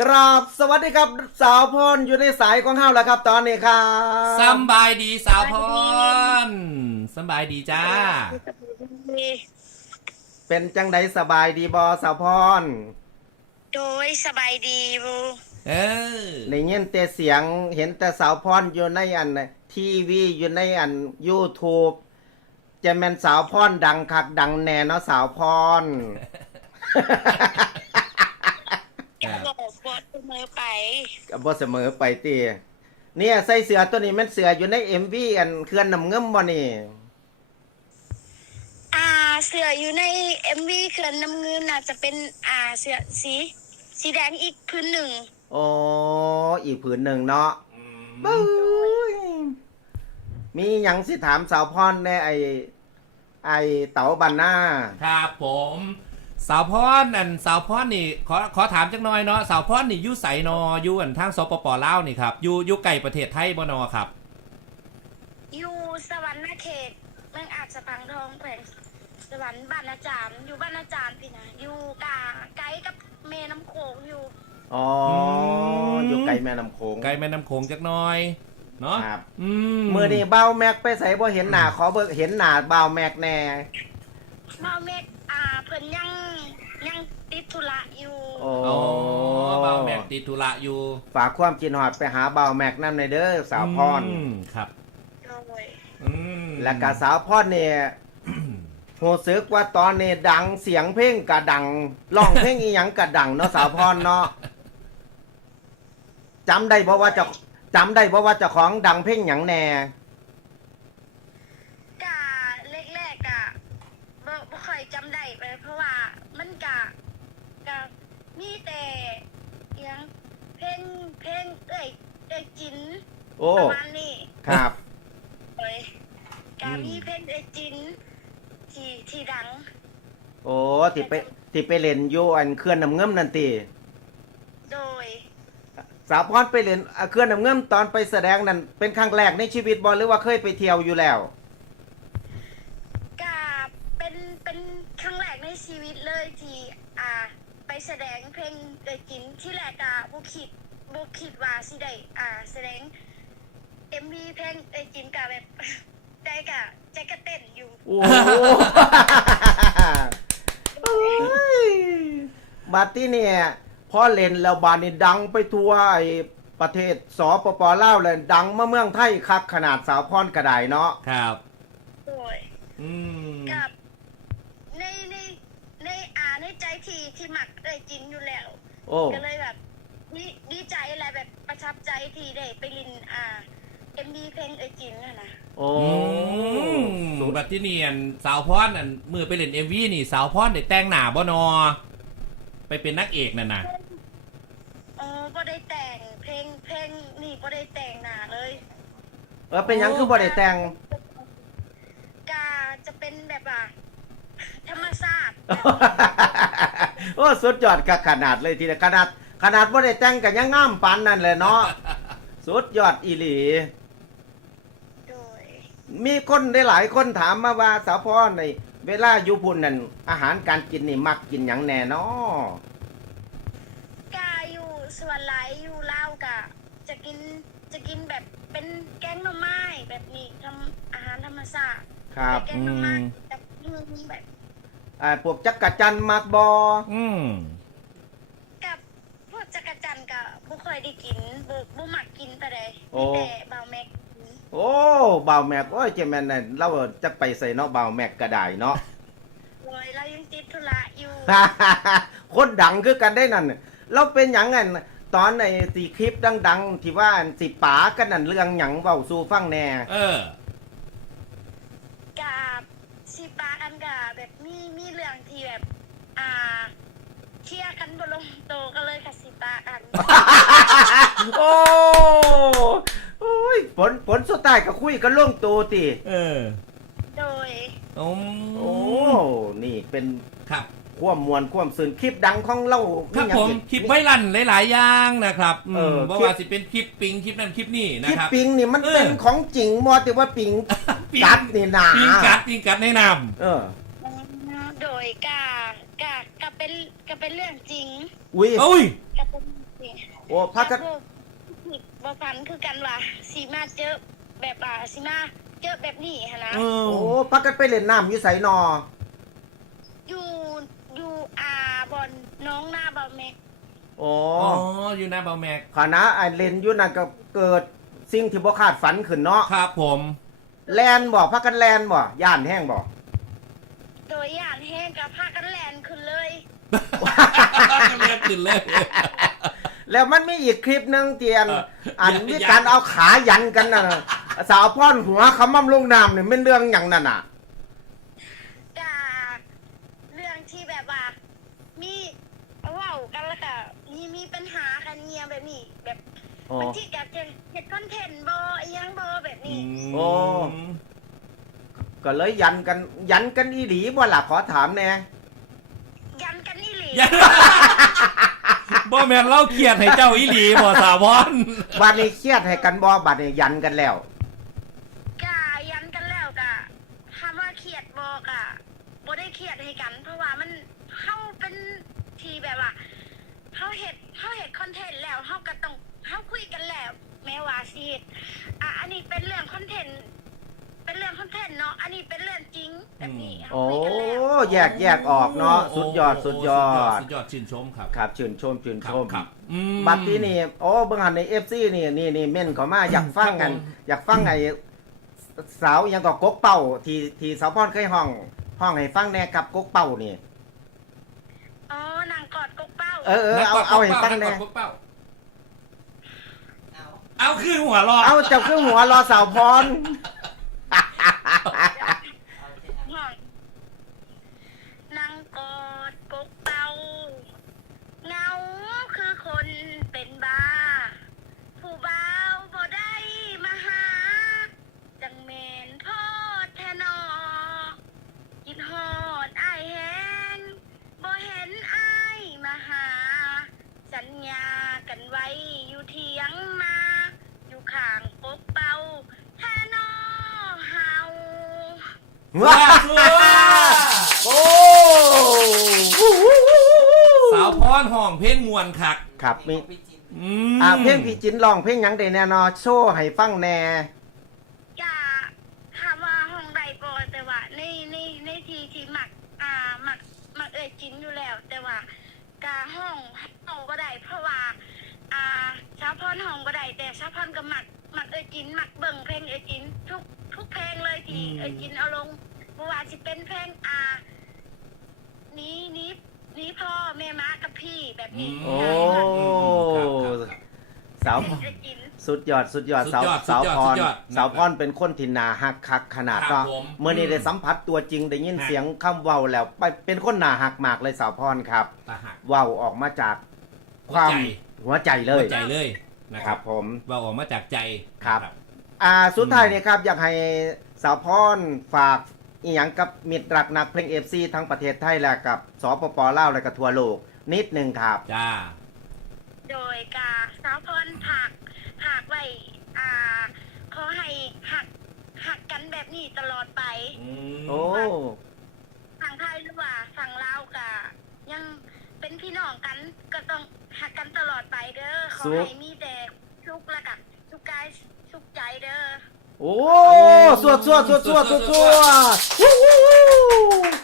กราบสวัสดีครับ สาวพรอยู่ในสายของข้าแล้วครับ ตอนนี้ครับสบายดีสาวพรสบายดีจ้า เป็นจังใดสบายดีบอสาวพรโดยสบายดีบูเออในเงี้ยเตเสียงเห็นแต่สาวพรออยู่ในอันทีวีอยู่ในอันยูทูบจะแมนสาวพรดังคักดังแน่เนาะสาวพรบ่เสมอไปตีเนี่ย ใส่เสือตัวนี้มันเสืออยู่ในเอ็มวีอันเคลื่อนน้ำเงิมบ่นี่ อ่าเสืออยู่ในเอ็มวีเคลื่อนน้ำเงิมน่า จะเป็นอ่าเสือสี สีแดงอีกพื้นหนึ่งอ๋ออีกพื้นหนึ่งเนาะบมีอย่างสิถามสาวพรในไอ ไอเต๋าบันหน้าครับผมสาวพอนั่นสาวพอนี่ขอขอถามจักหน่อยเนาะสาวพอนนี่ยู่ไสนออยู่อันทางสปปลาวนี่ครับอยู่อยู่ไกลประเทศไทยบ่นอครับ อยู่สวรรค์เขตเมืองอาจสะพังทองแผ่นสวรรค์บ้านอาจารย์อยู่บ้านอาจารย์พี่นะอยู่กาไกลกับแม่น้ำโขงอยู่อ๋ออยู่ไกลแม่น้ำโขงไกลแม่น้ำโขงจักหน่อยเนาะเมื่อนี้เบาแม็กไปใส่บ่เห็นหน้าขอเบิกเห็นหน้าเบาแม็กแน่เบาแม็กเพิ่อนยังยังติดธุระอยู่อ๋อเบาแม็กติดธุระอยู่ ฝากความจินหอดไปหาเบาแม็กนั่นในเด้อสาวพรครับและกับสาวพ่อเนี่ยโหซึกว่าตอนเนี่ยดังเสียงเพลงกระดังร้องเพลงอีหยังกระดังเนาะสาวพ่อเนาะจำได้เพราะว่าจะจำได้เพราะว่าจะของดังเพลงอย่างแน่มีแต่เสียงเพ่งเพ่งเอ้ยเอ็กจินประมาณนี้ครับเอยการมีเพ่งเอ็กจินทีทีดังโอ้ติไปติไปเล่นโยอันเคลื่อนน้ำเงิมนันตีโดย สาวพรไปเล่น เคลื่อนน้ำเงิมตอนไปแสดงนั่นเป็นครั้งแรกในชีวิตบอลหรือว่าเคยไปเที่ยวอยู่แล้วไปแสดงเพลงเดกินที่แลกาบุคิดบุคิดว่าสิได้อ่า แสดงเอ็มวีเพลงเดกินกับแบบใจกะใจกะเต้นอยู่โโอ้หบาร์ตี้เนี่ยพ่อเลนแล้วบาร์นี่ดังไปทั่วไอประเทศสปปลาวเลยดังมาเมืองไทยคักขนาดสาวพรอนกระไดเนาะ ครับ โอ้ย อืมที่หมักเลยจิ้นอยู่แล้วก็เลยแบบดีใจอะไรแบบ ประทับใจ ทีเด้ไปรินอ่าเอ็มดีเพลงเอจินอะนะโอ้หนูแบบที่เนียนสาวพอนั่ะมือไปเล่นเอ็มวีนี่สาวพอนได้แต่งหน้าบ่นอไปเป็นนักเอกนั่นน่ะเออบ่ได้แต่งเพลงเพลงนี่บ่ได้แต่งหน้าเลยเออเป็นยังคือบ่ได้แต่งกาจะเป็นแบบอ่ะธรรมชาติโอ้สุดยอดกัขนาดเลยทีเดียวขนาด ขนาดว่าได้แต่งกันยังง่ามปันนั่นเลยเนาะสุดยอดอีหลีมีคนได้หลายคนถามมาว่าสาวพ่อใน เวลาอยู่พุ่นนั่นอาหารการกินนี่มักกินอย่างแน่นอกาอยู่ส่วนไหลอยู่เล่ากะจะกินจะกินแบบเป็นแกงหน่อไม้ แบบนี้ทำอาหารธรรมชาติแกงหน่อไม้แบบมีแบบไอ้พวกจักกะจันมากบอ อืมกับพวกจักกะจันกับผู้คอยได้กินบุกบุมักกินแต่ใดมีแต่เบาแมกโอ้เบาแม็กโอ้ยเจมันเนี่ยเราจะไปใส่เนาะเบาแมกกระได้เนาะโอ้ยเรายังติดธุระอยู่คนดังคือกันได้นั่นเราเป็นอย่างไงตอนในสี่คลิปดังๆที่ว่าสิป่ากันนั่นเรื่องหยังเบาสู้ฟังแน่แบบมี มีเรื่องที่แบบ อ่า เชียรกันบนลงโตก็เลยคัสิตาอัน โอ้ยฝนฝนสุดท้ายก็คุย กันล่วงตัตีเออโดยโอ้โหนี่เป็นครับคว่ำมวนคว่ำซึนคลิปดังของเราครับผม คลิปไม่รันหลายหๆอย่างนะครับเออบอกว่าสิเป็นคลิปปิงคลิปนั้นคลิปนี้นะครับคลิปปิงนี่มันเป็นของจริงมอเตอร์ว่าปิงกัดในน้ำปิงกัดปิงกัดในน้ำเออยกากากัเป็นกัเป็นเรื่องจริงอุ้ยอุ้ยโอ้พักกันบอฟันคือกันว่าสีมาเจอแบบอ่าสีมาเจอแบบนี้ฮะนะโอ้พักกันไปเล่นน้ำอยู่ใสนออยู่อยู่อาบอน้องหน้าบาลแม็กโอ้ออยู่หน้าบาลแม็กขณะไอเลนอยู่น่ะก็เกิดสิ่งที่บ่ขาดฝันขึ้นเนาะครับผมแลนบอกพักกันแลนบอกย่านแห้งบอกตัวอย่างแห้งกับผ้ากันแลนขึ้นเลย แล้วมันมีอีกคลิปนึงเตียนอันมีการเอาขายันกันน่ะ สาวพ่อนหัวคำมั่มลงน้ำเนี่ยไม่เรื่องอย่างนั้นอ่ะกเรื่องที่แบบว่า มีเว้ากันแล้วก็มีมีปัญหากันเงียบแบบนี้ แบบมันที่แบบเจ็ดคอนเทนต์บอยังบอแบบนี้ก็เลยยันกันยันกันอีหลีบ่หล่ะขอถามแน่ยันกันอีหลีบ่แม่นเล่าเครียดให้เจ้าอีหลีบ่สาวอนบัดนี้เครียดให้กันบ่บัดนี้ยันกันแล้วก็ยันกันแล้วก็ถำมว่าเครียดบ่ก็บ่ได้เครียดให้กัน เพราะว่ามันเข้าเป็นทีแบบว่าเขาเห็ดเขาเห็ดคอนเทนต์แล้วเขาก็ต้องเขาคุยกันแล้ว แม้ว่าสิอ่ะอันนี้เป็นเรื่องคอนเทนต์ป็นเรื่องคอนเทนต์เนาะอันนี้เป็นเรื่องจริงแบบนี้โอ้แยกแยกออก เนาะสุดยอด สุดยอด สุดยอด ชื่นชมครับ ครับ ชื่นชม ชื่นชม ครับบัตรที่นี่โอ้บางหันในเอฟซีนี่ นี่นี่เม่นขอมาอยากฟังกัน อยากฟังไง้สาวยังก็ก๊กเป่า ที่ที่สาวพอนเคยห้องห้องให้ฟังแน่กับก๊กเป่านี่เออเออเอา เอาให้ฟังแน่เอา เอาขึ้นหัวรอเอา เจ้าขึ้นหัวรอสาวพรากันไว้อยู่เทียงมาอยู่ข้างปกเป่าฮานอเฮาว้าโอ้สาวพรห่องเพ่งมวนคักครับี่่อาเพ่งพี่จินลองเพ่งยังได้แน่นอนโชว์ให้ฟังแน่ในในในทีที่หมักอ่าหมักหมักเอจิ้นอยู่แล้วแต่ว่ากาห้องเฮงก็ได้เพราะว่า อ่าชาวพรห้องก็ได้แต่ชาวพรก็หมักหมักเอจินหมักเบิ่งเพลงเอจินทุกทุกเพลงเลยทีเอจินเอาลงบ่ว่าสิเป็นเพลงอ่านี้นี้นี้พ่อแม่ม้ากับพี่แบบนี้ โอ้สาวเอจินสุดยอดสุดยอดเสาเสาพรเสาพรเป็นคนทิ่นาหักคัก ขนาดก็เมื่อนี้ได้สัมผัสตัวจริงได้ยินเสียงคําเว้าแล้วไปเป็นคนนาหักมากเลยเสาพรครับเว้าออกมาจากความหัวใจเลยหัวใจเลยนะครับ ผมเว้าออกมาจากใจครับอ่าสุดท้ายนี่ครับอยากให้สาวพรฝากอีหยังกับมิตรรักนักเพลงเอฟซีทั้งประเทศไทยและกับสปปลาวและกับทั่วโลกนิดหนึ่งครับจ้าโดยกาสาวพรผักากไว้อ่า ขอให้หักหักกันแบบนี้ตลอดไปโอ้ฝั่งไทยหรือว่าฝั่งลาวกะยังเป็นพี่น้องกันก็ต้องหักกันตลอดไปเด้อขอให้มีแต่ลุกระดับทุกกายสุขใจเด้อโอ้ สวดสวดสวดสวดสวดสวด